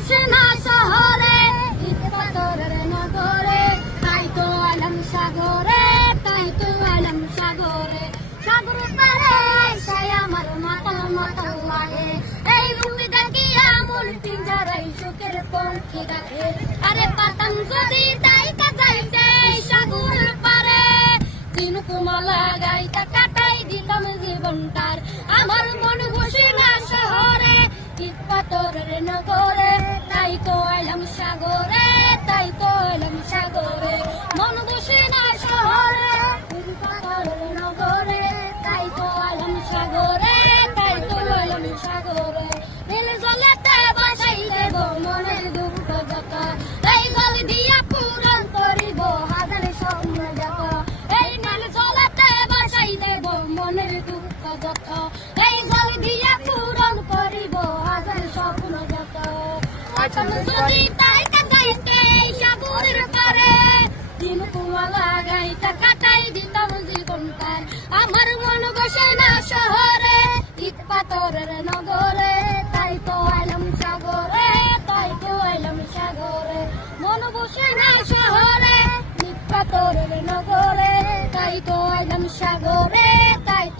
বসে না শহরে, ইট পাথরের নগরে, তাই তো আলম সাগরে, তাই তো আলম সাগরে। সাগর পারে আইসাই আমার মাতাল মাতাল লাগে, এই রূপে দেখিয়া মন পিঞ্জারাই সুখের পঙ্খী ডাকে। আরে পাতাম যদি তাই কাজাইতে সাগর পারে, চিনুকুমালা গাইতা কাটাই দিতাম জীবনটার। আমার মন বসে না শহরে, ইট পাথরের নগরে, তাই তো আইলাম সাগরে, তাই তো আইলাম সাগরে। মন বসে না শহরে, ইট পাথরের নগরে, তাই তো আইলাম সাগরে, তাই তো আইলাম সাগরে। নীল জলেতে বসাই দেব মনের দুঃখ যত, এই জল দিয়া পূরণ করিব হাজার স্বপ্ন যত। এই নীল জলেতে বসাই দেব মনের দুঃখ যত, এই জল দিয়া পূরণ করিব হাজার স্বপ্ন যত। এখন যদি তাই কাটাইতে সাগরের পারে, চিনুকুমালা গাইতা কাটাই দিতাম জীবনটার। আমার মন বসে না শহরে, ইট পাথরের নগরে, তাই তো আইলাম সাগরে, তাই তো আইলাম সাগরে। মন বসে না শহরে, ইট পাথরের নগরে, তাই তো আইলাম সাগরে, তাই তো